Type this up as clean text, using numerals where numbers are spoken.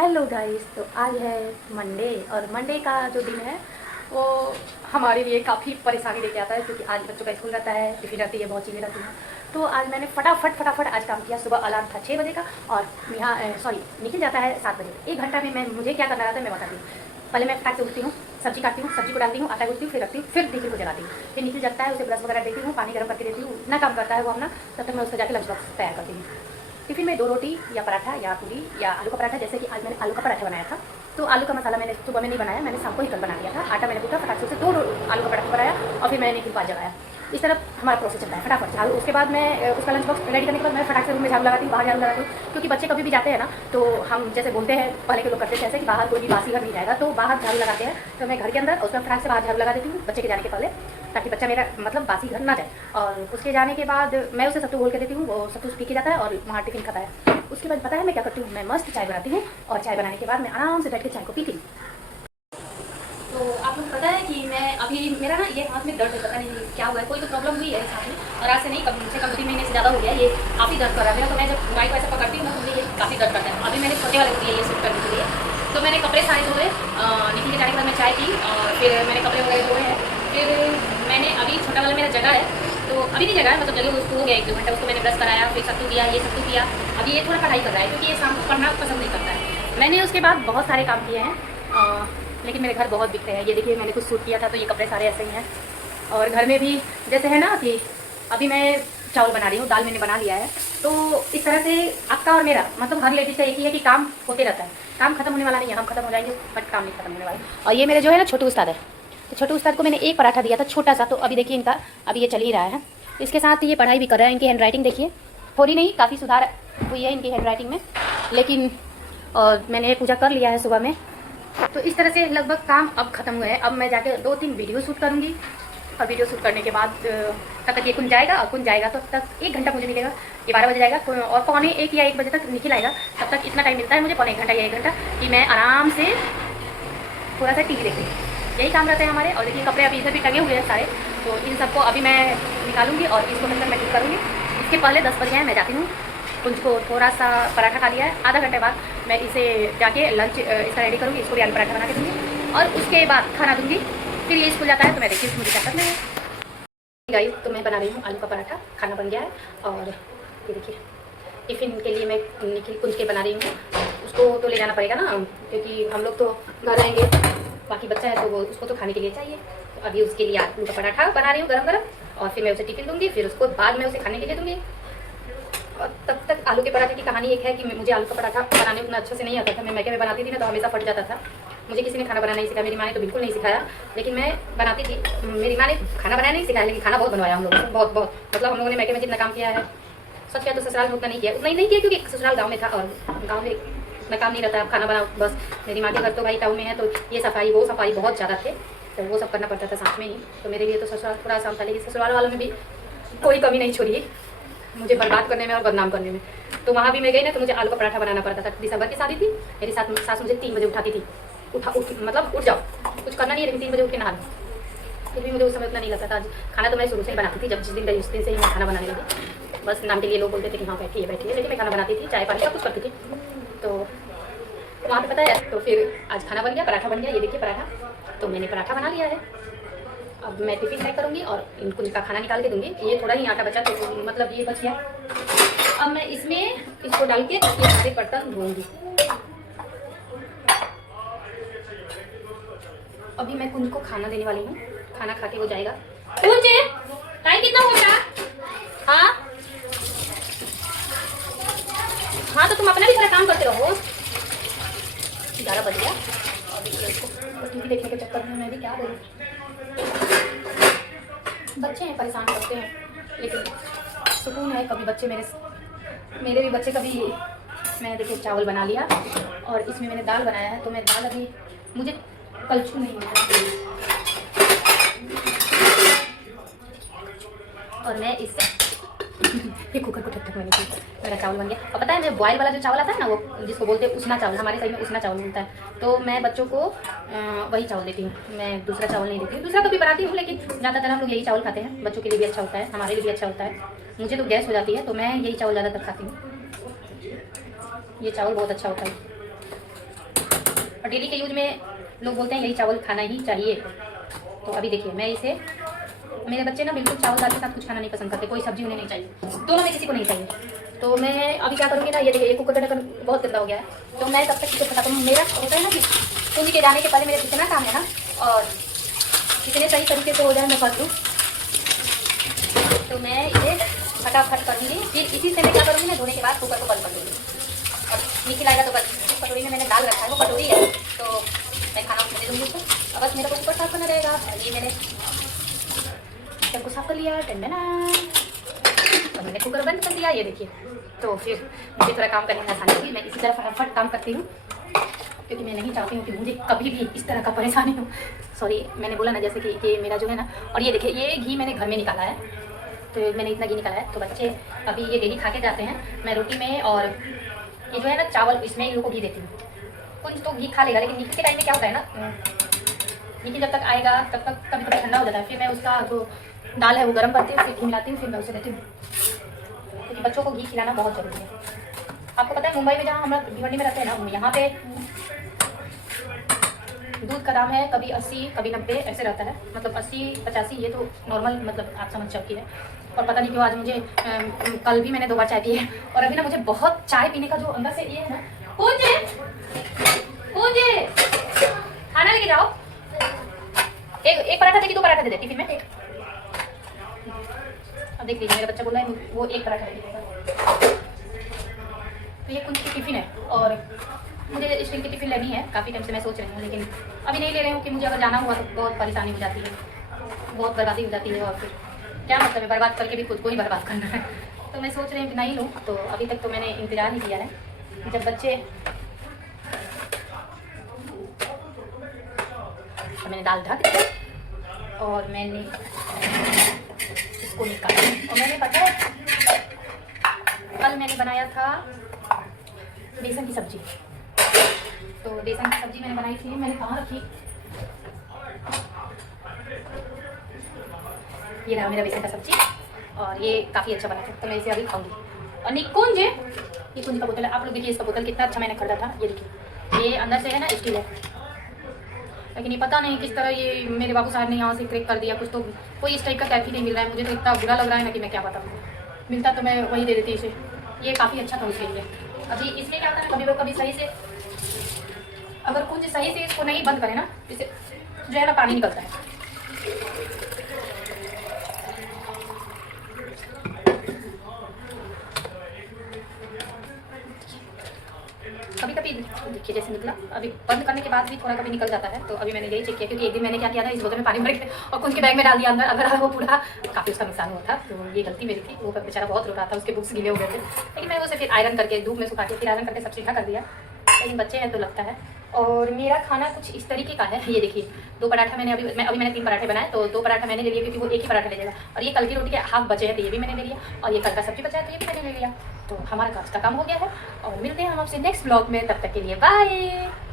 Hello guys. तो आज है मंडे और मंडे का जो दिन है वो हमारे लिए काफ़ी परेशानी लेके आता है, क्योंकि आज बच्चों का स्कूल रहता है, टिफिन रहती है, बहुत चीज़ें रहती हैं। तो आज मैंने फटाफट आज काम किया। सुबह अलार्म था 6 बजे का और यहाँ निकल जाता है 7 बजे। 1 घंटा में मैं मुझे क्या करना रहता है मैं बताती हूँ। पहले मैं फटाक से उठती हूँ, सब्जी काटती हूँ, सब्जी को डालती हूँ, आटा गूंथती हूँ, फिर रखती हूँ, फिर निखिल को जलाती हूँ। फिर निखिल जगता है, उसे ब्रश वगैरह देती हूँ, पानी गर्म करके देती हूँ। इतना काम करता है वो अपना, तब तक मैं उसका जाकर लंच बॉक्स तैयार करती हूँ। टिफिन में 2 रोटी या पराठा या पूरी या आलू का पराठा। जैसे कि आज मैंने आलू का पराठा बनाया था, तो आलू का मसाला मैंने सुबह में नहीं बनाया, मैंने शाम को ही कल बना दिया था। आटा मैंने कूटा, फटाक से 2 आलू का पराठा बनाया और फिर मैंने निखिल पास जगाया। इस तरह हमारा प्रोसेस चलता है। फटाफट झाड़ू, उसके बाद मैं उसका लंच बॉक्स रेडी करने के बाद मैं फटाक से रूम में झाड़ू लगाती हूँ, बाहर झाड़ू लगाती हूँ, क्योंकि बच्चे कभी भी जाते हैं ना, तो हम जैसे बोलते हैं पहले के लोग करते थे ऐसे कि बाहर कोई भी बासी घर नहीं जाएगा, तो बाहर झाड़ू लगाते हैं। तो मैं घर के अंदर उसमें फटाक से बाहर झाड़ू लगा देती हूँ बच्चे के जाने के पहले, ताकि बच्चा मेरा मतलब बासी घर ना जाए। और उसके जाने के बाद मैं उसे सत्तू घोल के देती हूँ, वो सत्तू पी के जाता है और वहाँ टिफिन खाता है। उसके बाद पता है मैं क्या करती हूँ, मैं मस्त चाय बनाती हूँ और चाय बनाने के बाद मैं आराम से बैठ के चाय को पीती हूँ। तो आप लोग पता है कि मैं अभी मेरा ना ये हाथ में दर्द है, पता नहीं क्या हुआ है, कोई तो प्रॉब्लम हुई है इस हाथ में। और आज से नहीं, कम से कम 2-3 महीने से ज़्यादा हो गया ये काफ़ी दर्द कर रहा है मेरा। तो मैं जब गाय को ऐसा पकड़ती हूँ ना तो मुझे ये काफ़ी दर्द करता है। अभी मैंने छोटे वाले को दिया ये सूट करने के लिए। तो मैंने कपड़े सारे धोए, निकल के जाने के बाद मैं चाय पी और फिर मैंने कपड़े वगैरह धोए हैं। फिर मैंने अभी छोटा वाला मेरा जगह है, तो अभी नहीं जगह है, मतलब जगह उसको हो गया 1-2 घंटा। उसको मैंने ब्रश कराया, फिर सत्तू किया, ये सत्तू किया। अभी ये थोड़ा पढ़ाई कर रहा है, क्योंकि ये शाम को पढ़ना पसंद नहीं करता है। मैंने उसके बाद बहुत सारे काम किए हैं, लेकिन मेरे घर बहुत बिखरे हैं। ये देखिए मैंने कुछ सूट किया था, तो ये कपड़े सारे ऐसे ही हैं। और घर में भी जैसे है ना कि अभी मैं चावल बना रही हूँ, दाल मैंने बना लिया है। तो इस तरह से आपका और मेरा मतलब हर लेडीज का एक ही है कि काम होते रहता है। काम खत्म होने वाला नहीं है, हम खत्म हो जाएंगे बट काम नहीं खत्म होने वाला। और ये मेरे जो है ना छोटू उस्ताद है, तो छोटू उस्ताद को मैंने एक पराठा दिया था छोटा सा, तो अभी देखिए इनका अभी ये चल ही रहा है। इसके साथ ये पढ़ाई भी कर रहा है। इनकी हैंड राइटिंग देखिए, थोड़ी नहीं काफ़ी सुधार हुई है इनकी हैंड राइटिंग में। लेकिन और मैंने पूजा कर लिया है सुबह में। तो इस तरह से लगभग काम अब खत्म हुए हैं। अब मैं जाके 2-3 वीडियो शूट करूँगी और वीडियो शूट करने के बाद तब तक ये कुंज जाएगा, और कुंज जाएगा तो तब तक 1 घंटा मुझे मिलेगा। ये 12 बजे जाएगा और पौने 1 या 1 बजे तक निकल आएगा। तब तक इतना टाइम मिलता है मुझे, पौने 1 घंटा या 1 घंटा, कि मैं आराम से थोड़ा सा टीवी देखती हूँ। यही काम रहते हैं हमारे। और देखिए कपड़े अभी इधर भी टंगे हुए हैं सारे, तो इन सबको अभी मैं निकालूंगी और इसको तक मैं ठीक करूँगी। इसके पहले 10 बज गए हैं, मैं जाती हूँ। कुंज को थोड़ा सा पराठा खा लिया है, आधा घंटे बाद मैं इसे जाके लंच इसका रेडी करूँगी। इसको भी आलू पराठा बना के दूँगी और उसके बाद खाना दूँगी। फिर ये स्कूल जाता है, तो मैं देखिए मुझे क्या करना है। गाइस, तो मैं बना रही हूँ आलू का पराठा, खाना बन गया है। और ये देखिए टिफ़िन के लिए मैं निखिल कुंज के बना रही हूँ। उसको तो ले जाना पड़ेगा ना, क्योंकि हम लोग तो घर रहेंगे, बाकी बच्चा है तो वो उसको तो खाने के लिए चाहिए। तो अभी उसके लिए आलू का पराठा बना रही हूँ गरम गरम, और फिर मैं उसे टिफ़िन दूँगी, फिर उसको बाद में उसे खाने के लिए दूँगी। और तब तक आलू के पराठे की कहानी एक है कि मुझे आलू का पराठा बनाने उतना अच्छे से नहीं आता था। मैं मैके में बनाती थी ना, तो हमेशा फट जाता था। मुझे किसी ने खाना बनाना नहीं सिखाया, मेरी माँ ने तो बिल्कुल नहीं सिखाया, लेकिन मैं बनाती थी। मेरी माँ ने खाना बनाना नहीं सिखाया, लेकिन खाना बहुत बनवाया हम लोगों से, बहुत बहुत। मतलब हम लोगों ने मैके में जितना काम किया है, सच क्या तो ससुराल में उतना नहीं किया, उतना ही नहीं किया, क्योंकि ससुराल गाँव में था और गाँव में इतना काम नहीं रहता, खाना बनाओ बस। मेरी माँ के घर तो भाई टाउन में है, तो ये सफाई वो सफाई बहुत ज़्यादा थे, तो वो सब करना पड़ता था साथ में ही। तो मेरे लिए तो ससुराल थोड़ा आसान था, लेकिन ससुराल वालों में भी कोई कमी नहीं छोड़ी मुझे बर्बाद करने में और बदनाम करने में। तो वहाँ भी मैं गई ना, तो मुझे आलू का पराठा बनाना पड़ता था। दिसंबर की शादी थी, मेरी सास मुझे 3 बजे उठाती थी, मतलब उठ जाओ, कुछ करना नहीं है, लेकिन 3 बजे उठ के नहा लो। फिर भी मुझे उस समय उतना नहीं लगता था। खाना तो मैं शुरू से ही बनाती थी, जब जिस दिन गई उस दिन से ही मैं खाना बनाने लगी। बस नाम के लिए लोग बोलते थे कि हाँ बैठिए बैठिए, लेकिन मैं खाना बनाती थी, चाय पानी सब कुछ करती थी। तो वहाँ पे पता है, तो फिर आज खाना बन गया, पराठा बन गया। ये देखिए पराठा, तो मैंने पराठा बना लिया है। अब मैं टिफिन पैक करूँगी और इनको इनका खाना निकाल के दूँगी। ये थोड़ा ही आटा बचा, तो मतलब ये बच गया। अब मैं इसमें इसको डाल के ये सारे बर्तन धोऊंगी। अभी मैं कुंज को खाना देने वाली हूँ, खाना खा के वो जाएगा। कुंज, टाइम कितना हो गया? हाँ हाँ, तो तुम अपना भी थोड़ा काम करते रहो। 11 बज गया और टीवी देखने के चक्कर में मैं भी क्या करूँ। बच्चे हैं, परेशान करते हैं, लेकिन सुकून है। कभी बच्चे मेरे भी बच्चे कभी। मैंने देखिए चावल बना लिया और इसमें मैंने दाल बनाया है, तो मैं दाल अभी मुझे कलछू नहीं मिला और मैं इससे ये कुकर को ठक मैंने किया। मेरा चावल बन गया। और पता है मैं बॉयल वाला जो चावल आता है ना, वो जिसको बोलते हैं उसना चावल, हमारे साइड में उसना चावल मिलता है, तो मैं बच्चों को वही चावल देती हूँ। मैं दूसरा चावल नहीं देती हूँ। दूसरा कभी बनाती हूँ, लेकिन ज़्यादातर हम लोग यही चावल खाते हैं। बच्चों के लिए भी अच्छा होता है, हमारे लिए भी अच्छा होता है। मुझे तो गैस हो जाती है, तो मैं यही चावल ज़्यादातर खाती हूँ। ये चावल बहुत अच्छा होता है। डेली के यूज में लोग बोलते हैं यही चावल खाना ही चाहिए। तो अभी देखिए मैं इसे, मेरे बच्चे ना बिल्कुल चावल दाल के साथ कुछ खाना नहीं पसंद करते, कोई सब्जी उन्हें नहीं चाहिए, दोनों में किसी को नहीं चाहिए। तो मैं अभी क्या करूँगी ना, ये देखिए कुकर का ढक्कन बहुत गंदा हो गया है, तो मैं तब तक इसे फटा करूँ। मेरा होता है ना कि पूंजी के जाने के पहले मेरा जितना काम है ना और इतने सही तरीके से हो जाए मैं कर दूँ, तो मैं इसे फटाफट करूँगी। फिर इसी से मैं क्या करूँगी ना, धोने के बाद कुकर को बंद कर दूँगी। और नीचे लाएगा तो बस इस कटोरी में मैंने दाल रखा है, वो कटोरी है तो मैं खाना उसमें दे दूँगी उसको। और बस मेरे को ऊपर साफ करना रहेगा। ये मैंने सबको साफ कर लिया, टंडना, और मैंने कुकर बंद कर दिया। ये देखिए, तो फिर मुझे थोड़ा काम करने में आसानी होगी। मैं इसी तरह फटाफट काम करती हूँ क्योंकि मैं नहीं चाहती हूँ कि मुझे कभी भी इस तरह का परेशानी हो। सॉरी, मैंने बोला ना जैसे कि ये मेरा जो है ना, और ये देखिए ये घी मैंने घर में निकाला है, तो मैंने इतना घी निकाला है। तो बच्चे अभी ये डेली खा के जाते हैं। मैं रोटी में और ये जो है ना चावल, इसमें इन लोगों को घी देती हूँ। कुछ तो घी खा लेगा, लेकिन निकल के टाइम में क्या होता है ना, निकल जब तक आएगा तब तक कभी कभी ठंडा हो जाता है। फिर मैं उसका जो दाल है वो गर्म करती हूँ, फिर घी मिलाती हूँ, फिर मैं उसे देती हूँ, क्योंकि बच्चों को घी खिलाना बहुत ज़रूरी है। आपको पता है मुंबई में जहाँ हम लोग भिवंडी में रहते हैं ना, यहाँ पे दूध का दाम है कभी 80 कभी 90 ऐसे रहता है, मतलब 80-85 ये तो नॉर्मल, मतलब आप समझ सकती है। और पता नहीं क्यों आज मुझे कल भी मैंने 2 बार चाय पी है, और अभी ना मुझे बहुत चाय पीने का जो अंदर से ये है ना, पूंजे खाना लेके जाओ, एक पराठा देगी, 2 पराठा दे दे टिफिन में। अब देख लीजिए मेरा बच्चा बोला है वो 1 पराठा दे देगा। तो ये कुछ की टिफिन है और मुझे स्टील की टिफिन लेनी है, काफ़ी टाइम से मैं सोच रही हूँ, लेकिन अभी नहीं ले रही हूँ कि मुझे अगर जाना हुआ तो बहुत परेशानी हो जाती है, बहुत बर्बादी हो जाती है, और फिर क्या मतलब है बर्बाद करके भी खुद को ही बर्बाद करना है। तो मैं सोच रही हूँ कि नहीं लूँ। तो अभी तक तो मैंने इंतज़ार ही किया है जब बच्चे, तो मैंने दाल ढक दिया और मैंने इसको निकाला। और मैंने पता है कल मैंने बनाया था बेसन की सब्जी, तो बेसन की सब्जी मैंने बनाई थी, मैंने कहाँ रखी, ये रहा मेरा बेसन का सब्जी, और ये काफ़ी अच्छा बना था, तो मैं इसे अभी खाऊंगी। और निकुंज, ये कुंज का बोतल है, आप लोग देखिए इसका बोतल कितना अच्छा मैंने खरीदा था। ये देखिए ये अंदर से है ना स्टील है, लेकिन ये पता नहीं किस तरह ये मेरे बाबू साहब ने यहाँ से क्रैक कर दिया कुछ, तो कोई इस टाइप का कैफी नहीं मिल रहा है। मुझे तो इतना बुरा लग रहा है ना कि मैं क्या बताऊँ, मिलता तो मैं वही दे देती इसे, ये काफ़ी अच्छा था उसके लिए। अभी इसमें क्या होता है, कभी वो कभी सही से अगर कुछ सही से इसको नहीं बंद करें ना, इसे जो है ना पानी निकलता है। कभी कभी देखिए जैसे निकला, अभी बंद करने के बाद भी थोड़ा कभी निकल जाता है। तो अभी मैंने यही चेक किया, क्योंकि एक दिन मैंने क्या किया था, इस बोतल में पानी भर के और कुछ के बैग में डाल दिया अंदर, अगर वो पूरा काफ़ी उसका नुकसान हुआ था। तो ये गलती मेरी थी, वो बेचारा बहुत रो रहा था, उसके बुक्स गीले हो गए थे, लेकिन मैं उसे फिर आयरन करके धूप में सुखा के फिर आयरन करके सब सीधा कर दिया। लेकिन बच्चे हैं तो लगता है। और मेरा खाना कुछ इस तरीके का है, ये देखिए 2 पराठा मैंने अभी मैंने 3 पराठे बनाए, तो 2 पराठा मैंने ले लिया क्योंकि वो 1 ही पराठा ले जाएगा। और ये कल की रोटी के हाफ बचे हैं, तो ये भी मैंने ले लिया, और ये कल का सब्जी बचा है तो ये भी मैंने ले लिया। तो हमारा आज का काम हो गया है, और मिलते हैं हम आपसे नेक्स्ट ब्लॉग में, तब तक के लिए बाय।